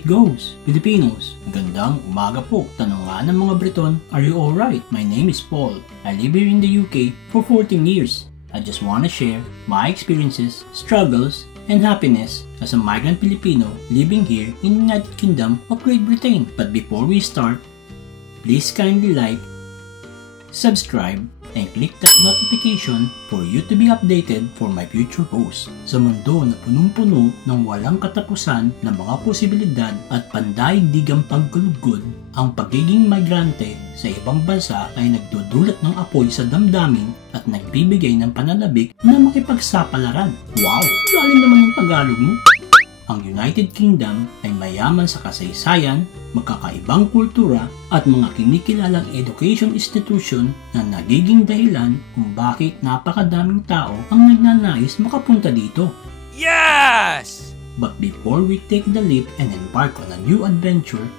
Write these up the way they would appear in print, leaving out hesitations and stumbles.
it goes. Filipinos, gandang umaga po. Tanong nga ng mga Briton, are you alright? My name is Paul. I live here in the UK for 14 years. I just want to share my experiences, struggles, and happiness as a migrant Filipino living here in the United Kingdom of Great Britain. But before we start, please kindly like, subscribe, and click that notification for you to be updated for my future posts. Sa mundo na punong-puno ng walang katapusan ng mga posibilidad at pandaigdigang pagkulugod, ang pagiging migrante sa ibang bansa ay nagdudulot ng apoy sa damdamin at nagbibigay ng pananabik na makipagsapalaran. Wow! Lalim naman ng Tagalog mo! Ang United Kingdom ay mayaman sa kasaysayan, magkakaibang kultura at mga kinikilalang education institution na nagiging dahilan kung bakit napakadaming tao ang nagnanais makapunta dito. Yes! But before we take the leap and embark on a new adventure,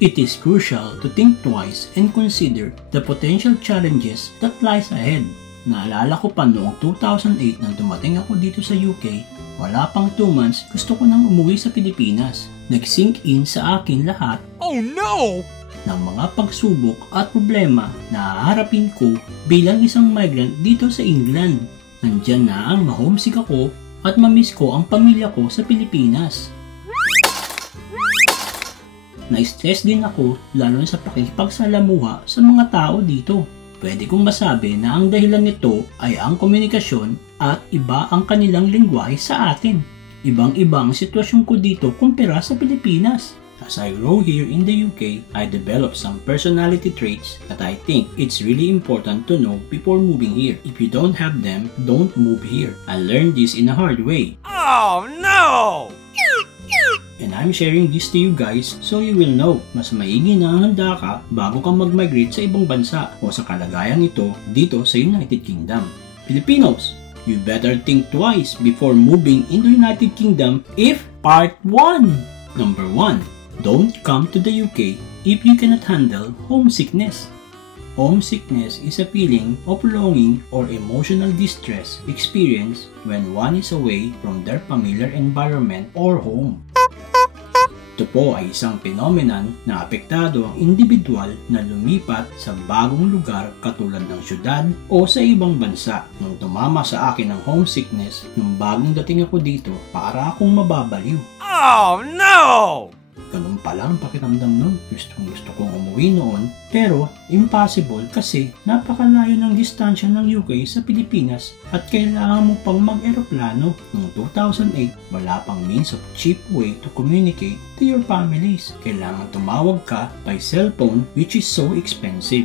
it is crucial to think twice and consider the potential challenges that lies ahead. Naalala ko pa noong 2008 nang dumating ako dito sa UK, wala pang 2 months gusto ko nang umuwi sa Pilipinas. Nag-sink in sa akin lahat ng mga pagsubok at problema na haharapin ko bilang isang migrant dito sa England. Nandyan na ang ma-homesick ako at ma-miss ko ang pamilya ko sa Pilipinas. Na-stress din ako lalo sa pakikipagsalamuha sa mga tao dito. Pwede kong masabi na ang dahilan nito ay ang komunikasyon at iba ang kanilang lengguwahe sa atin. Ibang-iba ang sitwasyon ko dito kumpara sa Pilipinas. As I grow here in the UK, I develop some personality traits that I think it's really important to know before moving here. If you don't have them, don't move here. I learned this in a hard way. Oh no! And I'm sharing this to you guys so you will know mas maigi na handa ka bago ka mag-migrate sa ibang bansa o sa kalagayang ito dito sa United Kingdom. Filipinos, you better think twice before moving in the United Kingdom if Part 1. Number 1. Don't come to the UK if you cannot handle homesickness. Homesickness is a feeling of longing or emotional distress experienced when one is away from their familiar environment or home. Ito po ay isang phenomenon na apektado ang individual na lumipat sa bagong lugar katulad ng syudad o sa ibang bansa. Nung tumama sa akin ang homesickness, nung bagong dating ako dito, para akong mababaliw. Oh no! Ganun pala ang pakiramdam nun. Gusto kong umuwi noon, pero impossible kasi napakalayo ng distansya ng UK sa Pilipinas at kailangan mo pang mag-eroplano. Noong 2008, wala pang means of cheap way to communicate to your families. Kailangan tumawag ka by cellphone which is so expensive.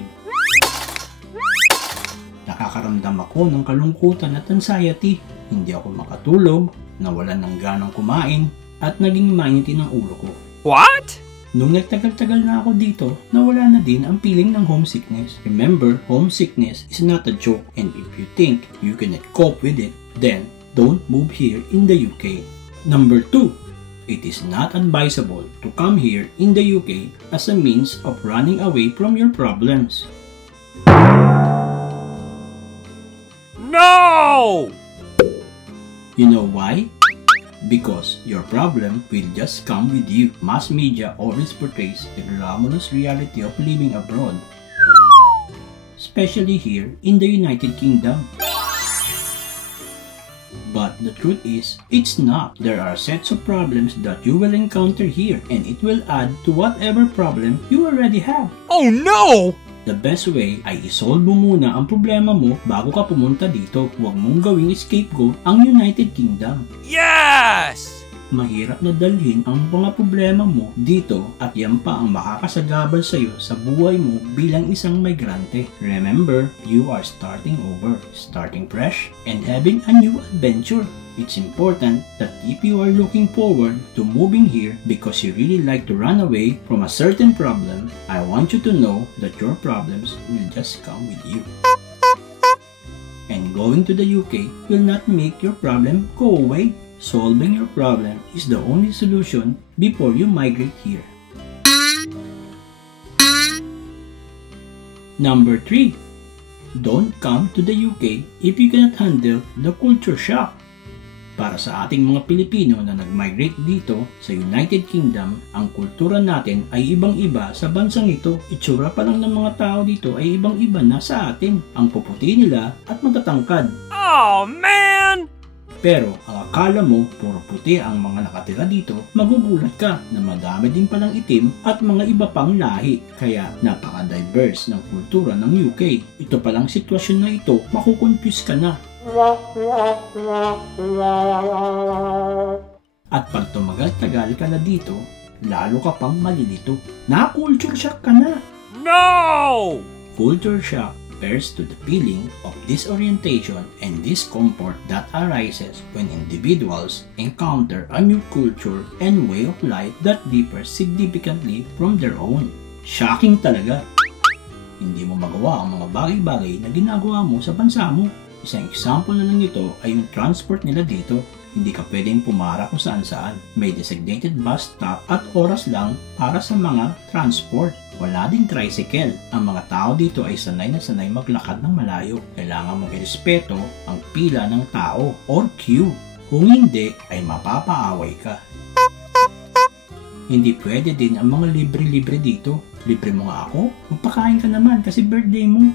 Nakakaramdam ako ng kalungkutan at anxiety. Hindi ako makatulog, nawalan ng ganang kumain, at naging mainitin ang ulo ko. What? Nung nagtagal-tagal na ako dito, nawala na din ang feeling ng homesickness. Remember, homesickness is not a joke, and if you think you cannot cope with it, then don't move here in the UK. Number 2. It is not advisable to come here in the UK as a means of running away from your problems. No! You know why? Because your problem will just come with you. Mass media always portrays the glamorous reality of living abroad, especially here in the United Kingdom. But the truth is, it's not. There are sets of problems that you will encounter here, and it will add to whatever problem you already have. Oh no! The best way ay isolve mo muna ang problema mo bago ka pumunta dito. Huwag mong gawing scapegoat ang United Kingdom. Yes! Mahirap na dalhin ang mga problema mo dito at yan pa ang makakasagabal sa iyo sa buhay mo bilang isang migrante. Remember, you are starting over, starting fresh, and having a new adventure. It's important that if you are looking forward to moving here because you really like to run away from a certain problem, I want you to know that your problems will just come with you. And going to the UK will not make your problem go away. Solving your problem is the only solution before you migrate here. Number 3. Don't come to the UK if you cannot handle the culture shock. Para sa ating mga Pilipino na nag-migrate dito sa United Kingdom, ang kultura natin ay ibang-iba sa bansang ito. Itsura pa lang ng mga tao dito ay ibang-iba na sa atin. Ang puputi nila at matatangkad. Oh, man! Pero ang akala mo puro puti ang mga nakatira dito, magugulat ka na madami din palang itim at mga iba pang lahi. Kaya napaka-diverse ng kultura ng UK. Ito palang sitwasyon na ito, makukonfuse ka na. At pag tumagal-tagal ka na dito, lalo ka pang malilito. Na-culture shock ka na! No! Culture shock refers to the feeling of disorientation and discomfort that arises when individuals encounter a new culture and way of life that differs significantly from their own. Shocking talaga! Hindi mo magawa ang mga bagay-bagay na ginagawa mo sa bansa mo. Isang example na lang ito ay yung transport nila dito. Hindi ka pwedeng pumara kung saan-saan. May designated bus stop at oras lang para sa mga transport. Wala ding tricycle. Ang mga tao dito ay sanay na sanay maglakad ng malayo. Kailangan mong irespeto ang pila ng tao or queue. Kung hindi, ay mapapaaway ka. Hindi pwede din ang mga libre-libre dito. Libre mo nga ako? Magpakain ka naman kasi birthday mo.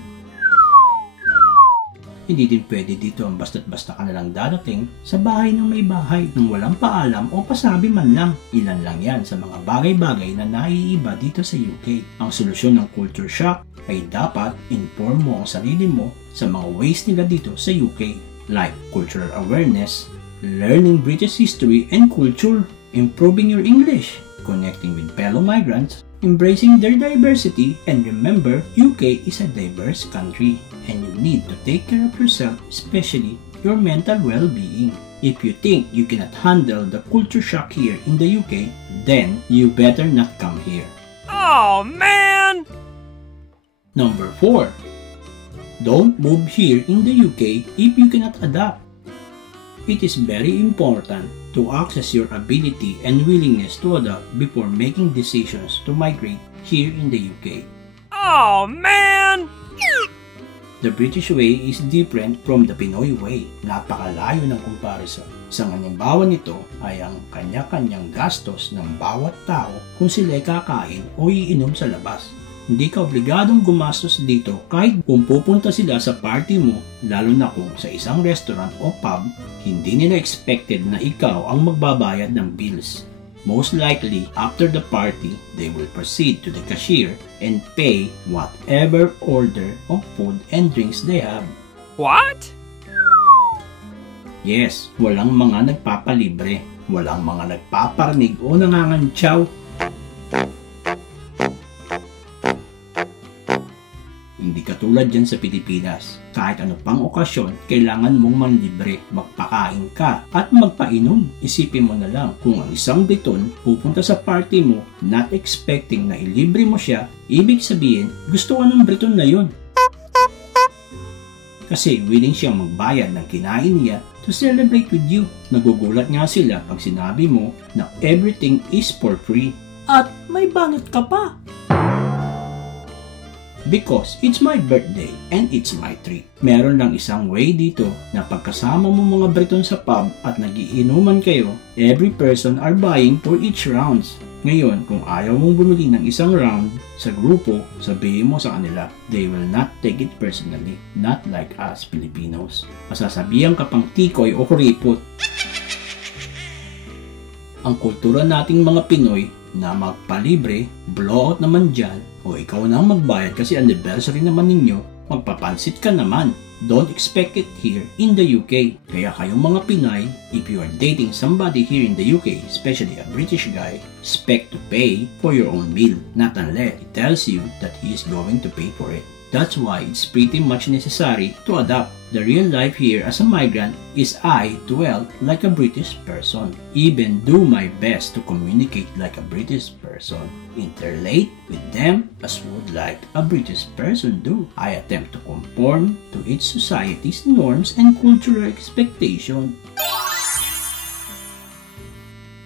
Hindi din pwede dito ang basta't basta ka nalang dadating sa bahay ng may bahay nang walang paalam o pasabi man lang. Ilan lang yan sa mga bagay-bagay na naiiba dito sa UK. Ang solusyon ng culture shock ay dapat inform mo ang sarili mo sa mga ways nila dito sa UK, like cultural awareness, learning British history and culture, improving your English, connecting with fellow migrants, embracing their diversity, and remember, UK is a diverse country and you need to take care of yourself, especially your mental well-being. If you think you cannot handle the culture shock here in the UK, then you better not come here. Oh, man! Number 4. Don't move here in the UK if you cannot adapt. It is very important to access your ability and willingness to adapt before making decisions to migrate here in the UK. Oh, man! The British way is different from the Pinoy way. Napakalayo ng comparison. Sa halimbawa nito ay ang kanya-kanyang gastos ng bawat tao kung sila'y kakain o iinom sa labas. Hindi ka obligadong gumastos dito kahit kung pupunta sila sa party mo, lalo na kung sa isang restaurant o pub, hindi nila expected na ikaw ang magbabayad ng bills. Most likely, after the party, they will proceed to the cashier and pay whatever order of food and drinks they have. What? Yes, walang mga nagpapalibre, walang mga nagpaparnig o nangangantsaw. Hindi katulad dyan sa Pilipinas. Kahit ano pang okasyon, kailangan mong manlibre, magpakain ka at magpainom. Isipin mo na lang, kung ang isang Briton pupunta sa party mo not expecting na ilibre mo siya, ibig sabihin, gusto ka ng Briton na yun. Kasi willing siyang magbayad ng kinain niya to celebrate with you. Nagugulat nga sila pag sinabi mo na everything is for free. At may banat ka pa. Because it's my birthday and it's my treat. Meron lang isang way dito na pagkasama mo mga Briton sa pub at nagiinuman kayo, every person are buying for each rounds. Ngayon, kung ayaw mong bumili ng isang round sa grupo, sabihin mo sa kanila, they will not take it personally. Not like us Filipinos. Masasabihan ka pang tikoy o kuripot. Ang kultura nating mga Pinoy na magpalibre, blowout naman dyan, o ikaw na magbayad kasi anniversary naman ninyo, magpapansit ka naman. Don't expect it here in the UK. Kaya kayong mga Pinay, if you are dating somebody here in the UK, especially a British guy, expect to pay for your own meal, not unless he tells you that he is going to pay for it. That's why it's pretty much necessary to adapt. The real life here as a migrant is I dwell like a British person. Even do my best to communicate like a British person. Interrelate with them as would like a British person do. I attempt to conform to its society's norms and cultural expectations.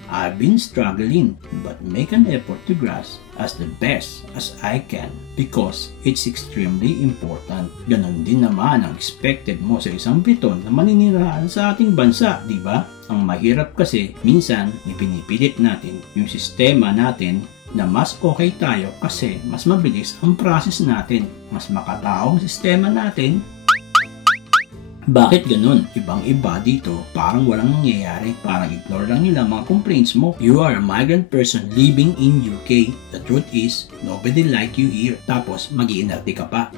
I've been struggling but make an effort to grasp as the best as I can because it's extremely important. Ganon din naman ang expected mo sa isang Briton na maninirahan sa ating bansa, di ba? Ang mahirap kasi, minsan, ipinipilit natin yung sistema natin na mas okay tayo kasi mas mabilis ang process natin. Mas makataong sistema natin. Bakit ganun? Ibang-iba dito, parang walang nangyayari. Parang ignore lang nila mga complaints mo. You are a migrant person living in UK. The truth is, nobody like you here. Tapos, mag-iinarte ka pa.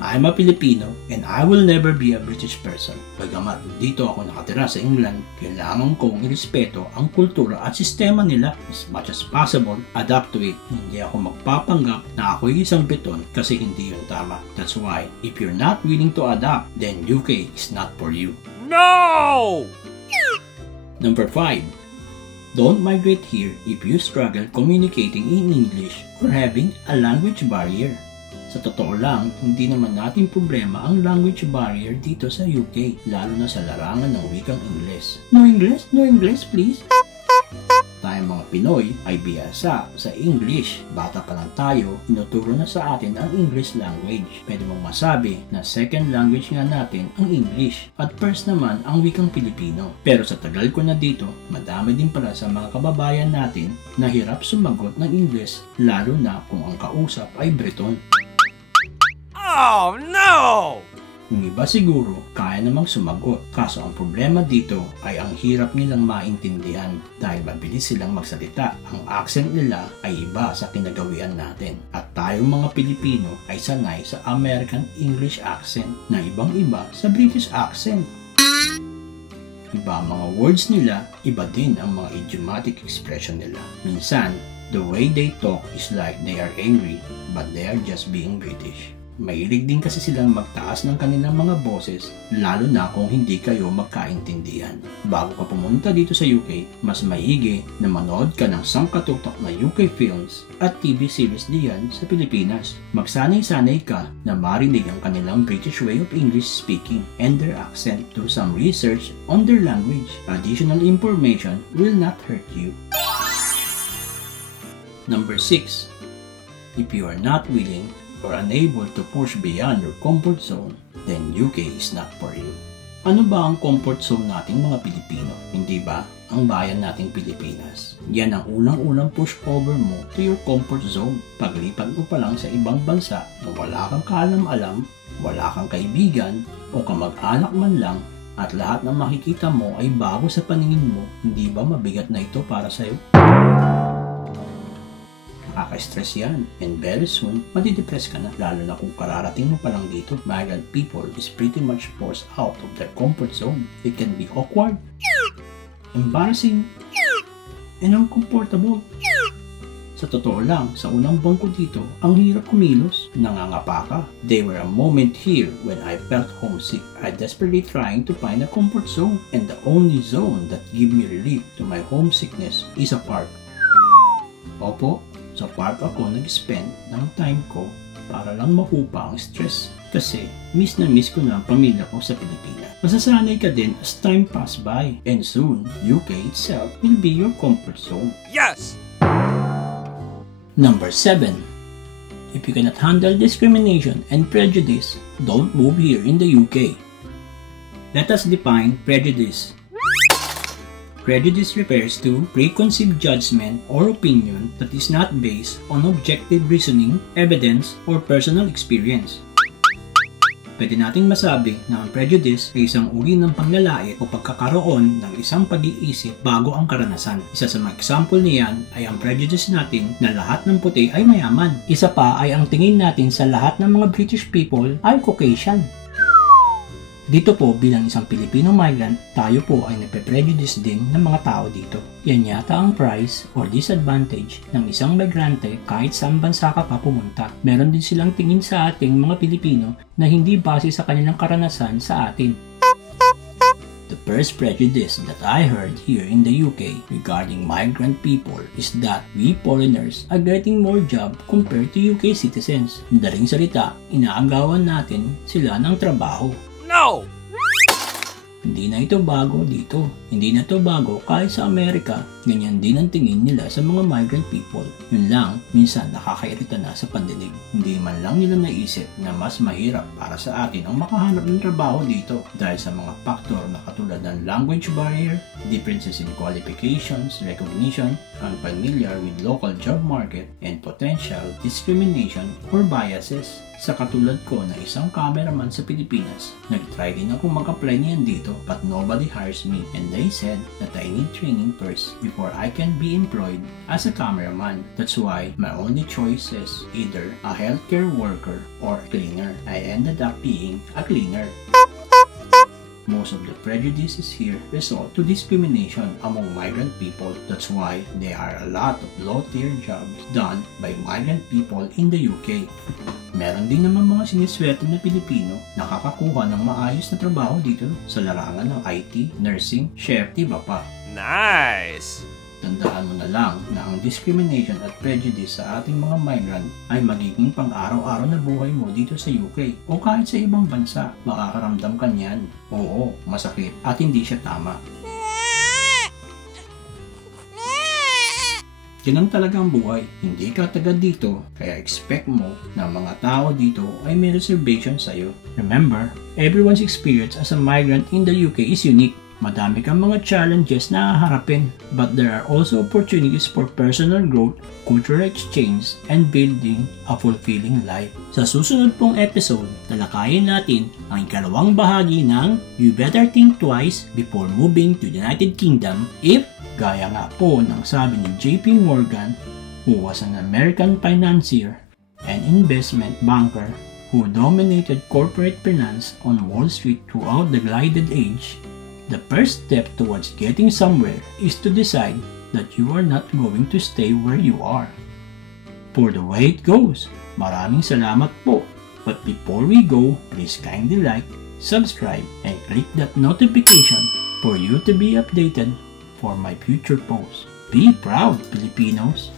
I'm a Filipino and I will never be a British person. Bagamat dito ako nakatira sa England, kailangan kong irespeto ang kultura at sistema nila. As much as possible, adapt to it. Hindi ako magpapanggap na ako'y isang Briton kasi hindi yun tama. That's why, if you're not willing to adapt, then UK is not for you. No! Number 5. Don't migrate here if you struggle communicating in English or having a language barrier. Sa totoo lang, hindi naman natin problema ang language barrier dito sa UK, lalo na sa larangan ng wikang Ingles. No English? No English, please? Tayong mga Pinoy ay biyasa sa English. Bata pa lang tayo, inuturo na sa atin ang English language. Pwede mong masabi na second language nga natin ang English at first naman ang wikang Filipino. Pero sa tagal ko na dito, madami din pala sa mga kababayan natin na hirap sumagot ng English, lalo na kung ang kausap ay Briton. Oh, no! Yung iba siguro, kaya namang sumagot. Kaso ang problema dito ay ang hirap nilang maintindihan dahil mabilis silang magsalita. Ang accent nila ay iba sa kinagawian natin. At tayong mga Pilipino ay sanay sa American English accent na ibang-iba sa British accent. Iba ang mga words nila, iba din ang mga idiomatic expression nila. Minsan, the way they talk is like they are angry, but they are just being British. Mahilig din kasi silang magtaas ng kanilang mga boses, lalo na kung hindi kayo magkaintindihan. Bago ka pumunta dito sa UK, mas maigi na manood ka ng sangkatutak na UK films at TV series diyan sa Pilipinas. Magsanay-sanay ka na marinig ang kanilang British way of English speaking and their accent through some research on their language. Additional information will not hurt you. Number 6. If you are not willing or unable to push beyond your comfort zone, then UK is not for you. Ano ba ang comfort zone nating mga Pilipino? Hindi ba ang bayan nating Pilipinas? Yan ang unang-unang push over mo to your comfort zone. Paglipat mo pa lang sa ibang bansa na wala kang kaalam-alam, wala kang kaibigan, o kamag-anak man lang, at lahat ng makikita mo ay bago sa paningin mo, hindi ba mabigat na ito para sa'yo? Nakaka-stress yan, and very soon, madidepress ka na, lalo na kung kararating mo pa lang dito. Migrant people is pretty much forced out of their comfort zone. It can be awkward, embarrassing, and uncomfortable. Sa totoo lang, sa unang buwan ko dito, ang hirap kumilos, nangangapa ka. There were a moment here when I felt homesick. I desperately trying to find a comfort zone, and the only zone that give me relief to my homesickness is a park. Opo, sa park ako nag-spend ng time ko para lang mahupa ang stress kasi miss na miss ko na ang pamilya ko sa Pilipinas. Masasanay ka din as time pass by and soon, UK itself will be your comfort zone. Yes! Number 7. If you cannot handle discrimination and prejudice, don't move here in the UK. Let us define prejudice. Prejudice refers to preconceived judgment or opinion that is not based on objective reasoning, evidence, or personal experience. Pwede nating masabi na ang prejudice ay isang uri ng panglalait o pagkakaroon ng isang pag-iisip bago ang karanasan. Isa sa mga example niyan ay ang prejudice natin na lahat ng puti ay mayaman. Isa pa ay ang tingin natin sa lahat ng mga British people ay Caucasian. Dito po bilang isang Filipino migrant, tayo po ay nape-prejudice din ng mga tao dito. Yan yata ang price or disadvantage ng isang migrante kahit saan bansa ka pa pumunta. Meron din silang tingin sa ating mga Pilipino na hindi base sa kanilang karanasan sa atin. The first prejudice that I heard here in the UK regarding migrant people is that we foreigners are getting more job compared to UK citizens. Madaling salita, inaagawan natin sila ng trabaho. No! Hindi na ito bago dito. Hindi na ito bago kahit sa Amerika Ganyan din ang tingin nila sa mga migrant people. Yun lang, minsan nakakairita na sa pandinig. Hindi man lang nila naisip na mas mahirap para sa atin ang makahanap ng trabaho dito dahil sa mga faktor na katulad ng language barrier, differences in qualifications, recognition, unfamiliar with local job market, and potential discrimination or biases. Sa katulad ko na isang cameraman sa Pilipinas, nag-try din ako mag-apply niyan dito but nobody hires me and they said that I need training first before I can be employed as a cameraman. That's why my only choice is either a healthcare worker or a cleaner. I ended up being a cleaner. Most of the prejudices here result to discrimination among migrant people. That's why there are a lot of low-tier jobs done by migrant people in the UK. Meron din naman mga siniswerte na Pilipino na nakakakuha ng maayos na trabaho dito sa larangan ng IT, nursing, chef, iba pa. Nice! Tandaan mo na lang na ang discrimination at prejudice sa ating mga migrant ay magiging pang-araw-araw na buhay mo dito sa UK o kahit sa ibang bansa. Makakaramdam ka niyan. Oo, masakit at hindi siya tama. Ganun talaga ang buhay. Hindi ka taga dito, kaya expect mo na mga tao dito ay may reservation sa'yo. Remember, everyone's experience as a migrant in the UK is unique. Madami kang mga challenges na haharapin, but there are also opportunities for personal growth, cultural exchange, and building a fulfilling life. Sa susunod pong episode, talakayin natin ang ikalawang bahagi ng You Better Think Twice Before Moving to the United Kingdom if, gaya nga po ng sabi ni JP Morgan, who was an American financier and investment banker who dominated corporate finance on Wall Street throughout the Gilded Age, the first step towards getting somewhere is to decide that you are not going to stay where you are. For the way it goes, maraming salamat po. But before we go, please kindly like, subscribe, and click that notification for you to be updated for my future posts. Be proud, Filipinos!